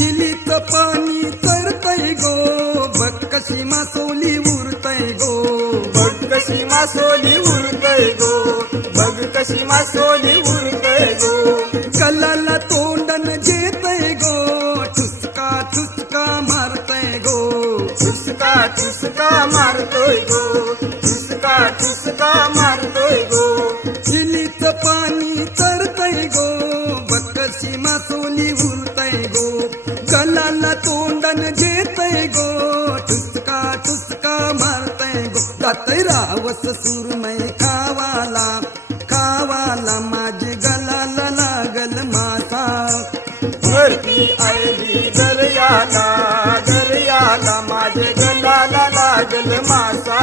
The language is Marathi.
जिलीच पाणी तरतय गो, बघ कशी मासोली उरतय गो, बघ कशी मासोली उरतय गो, बघ कशी मासोली उरतय गो. कलाला तोंडन जेतय गो, ठुसका ठुसका मारतय गो, ठुसका ठुसका मारतोय गो, ठुसका ठुसका मारतोय गो. जिलीच पाणी तरतय गो, बघ कशी मासोली उरतय गो, कलाला तोंडन घेतय गो, ठुसका ठुसका मारतय गो. जातय रावस सुरमय खावाला, खावाला माझे गलाला लागल मासा. भरती आली दर्याला, दर्याला माझे गलाला लागल मासा.